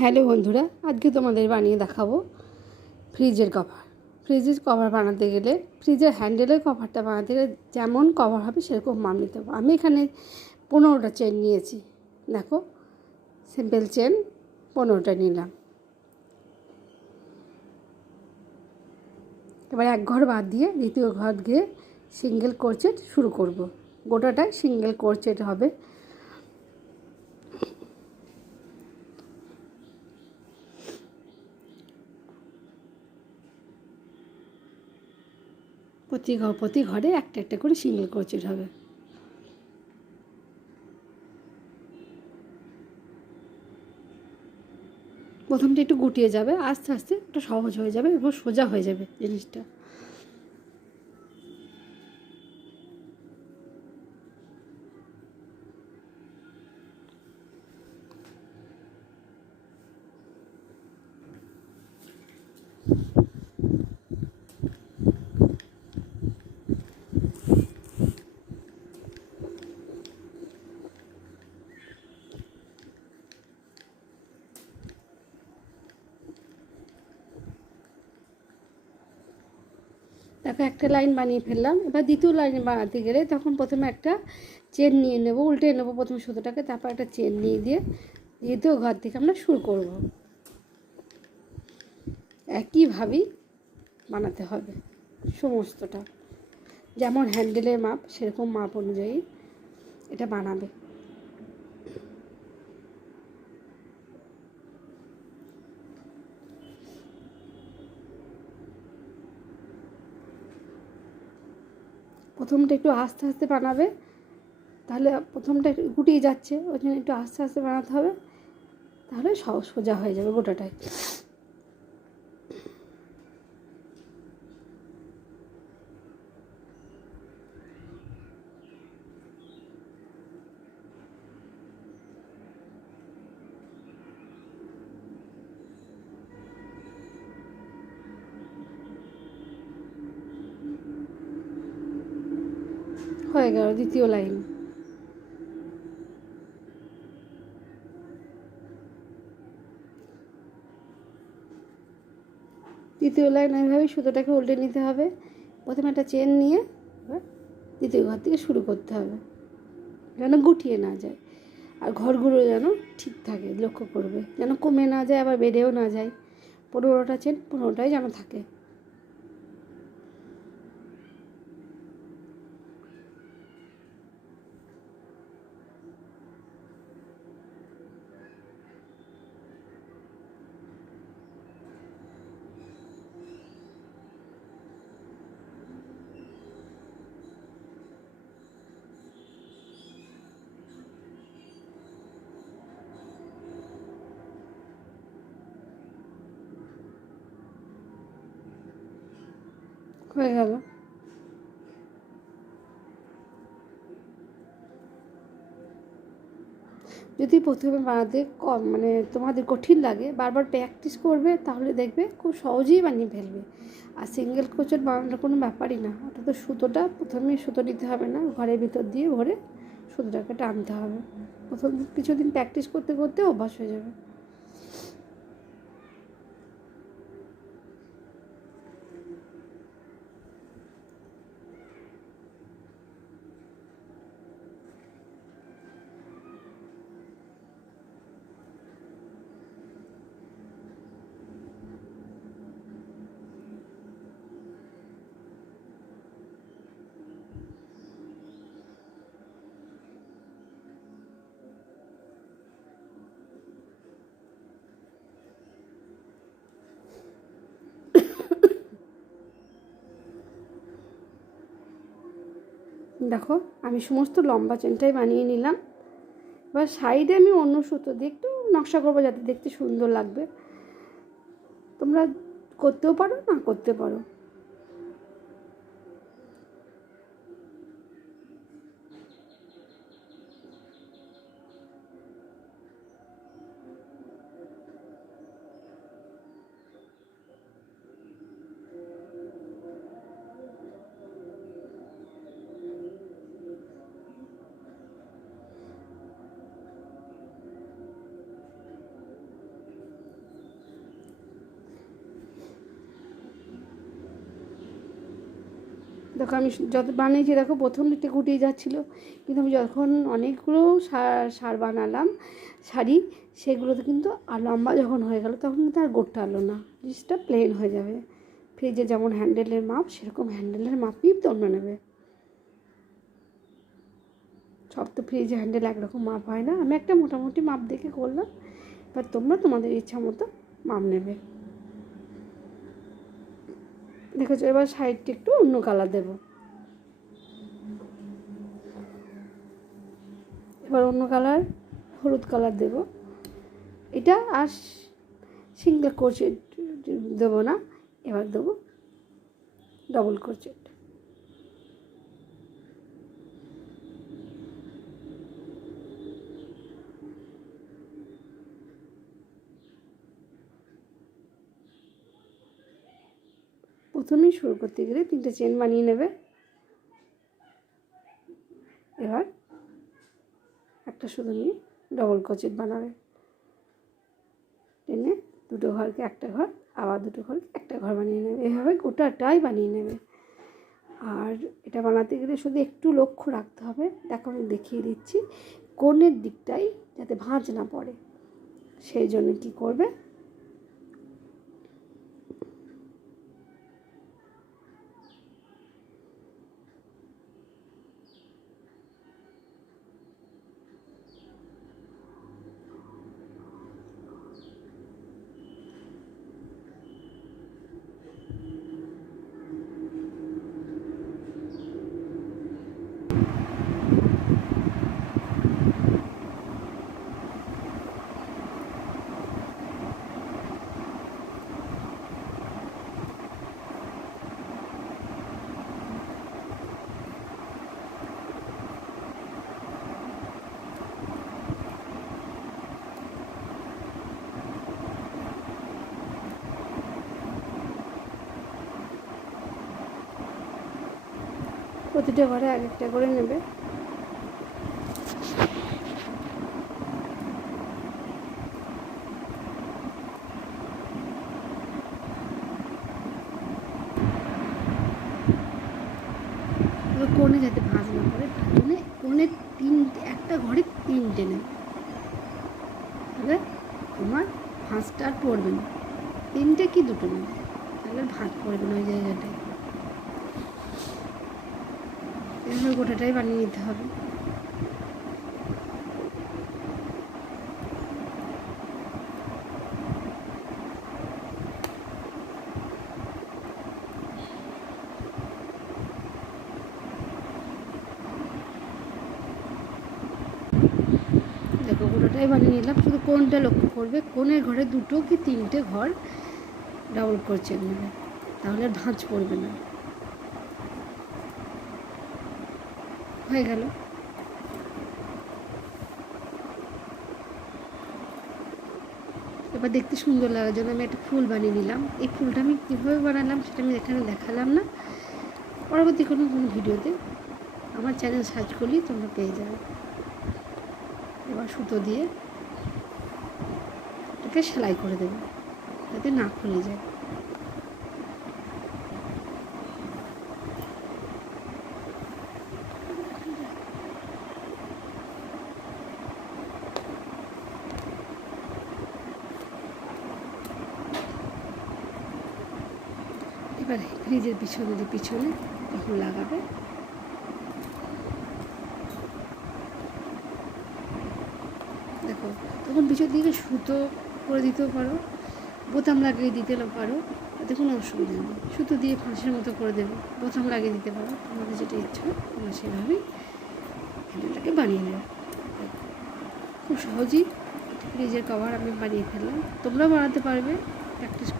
Hello বন্ধুরা, আজকে তোমাদের বানিয়ে দেখাবো ফ্রিজের কভার। ফ্রিজের কভার বানাতে গেলে ফ্রিজের হ্যান্ডেলের কভারটা বানাতে গেলে যেমন কভার হবে সেরকম মাপ নিতে হবে। আমি এখানে 15টা চেন নিয়েছি। দেখো, সিম্পল চেন 15টা নিলাম। এবার এক ঘর বাদ দিয়ে দ্বিতীয় ঘর গিয়ে সিঙ্গেল ক্রোচেট শুরু করব। গোটাটাই সিঙ্গেল ক্রোচেট হবে। প্রতি ঘরে একটা একটা করে সিঙ্গেল ক্রোচেট হবে। প্রথমটা একটু গুটিয়ে যাবে, আস্তে আস্তে একটু সহজ হয়ে যাবে এবং সোজা হয়ে যাবে জিনিসটা। দেখো, একটা লাইন বানিয়ে ফেললাম। এবার দ্বিতীয় লাইন বানাতে গেলে তখন প্রথমে একটা চেন নিয়ে নেব, উল্টে নেব প্রথমে সুতোটাকে, তারপর একটা চেন নিয়ে দিয়ে দ্বিতীয় ঘর থেকে আমরা শুরু করব। একইভাবেই বানাতে হবে সমস্তটা, যেমন হ্যান্ডেলের মাপ সেরকম মাপ অনুযায়ী এটা বানাবে। প্রথমটা একটু আস্তে আস্তে বানাবে, তাহলে প্রথমটা একটু গুটিয়ে যাচ্ছে, ওই জন্য একটু আস্তে আস্তে বানাতে হবে, তাহলে সোজা হয়ে যাবে গোটাটাই। হয়ে গেল দ্বিতীয় লাইন। দ্বিতীয় লাইন এইভাবেই সুতোটাকে উল্টে নিতে হবে। প্রথমে একটা চেন নিয়ে এবার দ্বিতীয় ঘর থেকে শুরু করতে হবে, যেন গুটিয়ে না যায়, আর ঘরগুলো যেন ঠিক থাকে লক্ষ্য করবে, যেন কমে না যায় আবার বেড়েও না যায়। 15টা চেন 15টাই যেন থাকে। হয়ে গেল। যদি প্রথমে বানাতে মানে তোমাদের কঠিন লাগে, বারবার প্র্যাকটিস করবে, তাহলে দেখবে খুব সহজেই বানিয়ে ফেলবে। আর সিঙ্গেল ক্রোচেট বানানোর কোনো ব্যাপারই না, ওটা তো সুতোটা প্রথমে সুতো নিতে হবে না, ঘরের ভিতর দিয়ে ভরে সুতোটাকে টানতে হবে। প্রথম কিছুদিন প্র্যাকটিস করতে করতে অভ্যাস হয়ে যাবে। দেখো, আমি সমস্ত লম্বা চেনটাই বানিয়ে নিলাম। এবার সাইডে আমি অন্য সুতো দিয়ে একটু নকশা করবো যাতে দেখতে সুন্দর লাগবে। তোমরা করতেও পারো, না করতে পারো। দেখো আমি যত বানিয়েছি, দেখো প্রথম দিকটা গুটিয়ে যাচ্ছিলো, কিন্তু আমি যখন অনেকগুলো সার বানালাম শাড়ি, সেগুলোতে কিন্তু আর লম্বা যখন হয়ে গেল তখন কিন্তু আর গোটালো না, জিনিসটা প্লেন হয়ে যাবে। ফ্রিজে যেমন হ্যান্ডেলের মাপ, সেরকম হ্যান্ডেলের মাপই তোমরা নেবে। সব তো ফ্রিজে হ্যান্ডেল একরকম মাপ হয় না, আমি একটা মোটামুটি মাপ দেখে করলাম। এবার তোমরা তোমাদের ইচ্ছা মতো মাপ নেবে। দেখেছো, এবার সাইডটা একটু অন্য কালার দেবো। এবার অন্য কালার, হলুদ কালার দেব। এটা আর সিঙ্গেল ক্রোশেট দেবো না, এবার দেবো ডবল ক্রোশেট। প্রথমেই শুরু করতে গেলে 3টে চেন বানিয়ে নেবে। এবার একটা শুধু নিয়ে ডবল ক্রোশেট বানাবে, টেনে দুটো ঘরকে একটা ঘর, আবার দুটো ঘরকে একটা ঘর বানিয়ে নেবে। এভাবে গোটাটাই বানিয়ে নেবে। আর এটা বানাতে গেলে শুধু একটু লক্ষ্য রাখতে হবে, দেখো আমি দেখিয়ে দিচ্ছি, কোণের দিকটাই যাতে ভাঁজ না পড়ে। সেই জন্য কী করবে, প্রতিটা ঘরে এক একটা করে নেবে। কোণে যাতে ভাঁজ না পড়ে, তার জন্য কোণে একটা ঘরে 3টে নেবে, তাহলে তোমার ভাঁজটা আর পড়বে না। 3টে কি 2টো নেবে, তাহলে ভাঁজ পড়বে না ওই জায়গাটায়। এভাবে গোটাটাই বানিয়ে নিতে হবে। দেখো গোটাটাই বানিয়ে নিলাম, শুধু কোণটা লক্ষ্য করবে, কোণের ঘরে 2টো কি 3টে ঘর ডাবল ক্রোশেট নেবে, তাহলে আর ভাঁজ পড়বে না। হয়ে গেল। এবার দেখতে সুন্দর লাগার জন্য আমি একটা ফুল বানিয়ে নিলাম। এই ফুলটা আমি কীভাবে বানালাম সেটা আমি এখানে দেখালাম না, পরবর্তী কোনো ভিডিওতে আমার চ্যানেল সার্চ করলেই তোমরা পেয়ে যাবে। এবার সুতো দিয়ে এটাকে সেলাই করে দেবে যাতে না খুলে যায়। এবার ফ্রিজের পিছনে যখন লাগাবে, দেখো তখন পিছন দিকে সুতো করে দিতেও পারো, বোতাম লাগিয়ে দিতে পারো, তাতে কোনো অসুবিধা নেই। সুতো দিয়ে ফাঁসের মতো করে দেবে, বোতাম লাগিয়ে দিতে পারো, তোমাদের যেটা ইচ্ছা তোমরা সেভাবেই হ্যান্ডেলটাকে বানিয়ে নেবে। খুব সহজেই ফ্রিজের কভার আমি বানিয়ে ফেললাম, তোমরাও বানাতে পারবে, প্র্যাকটিস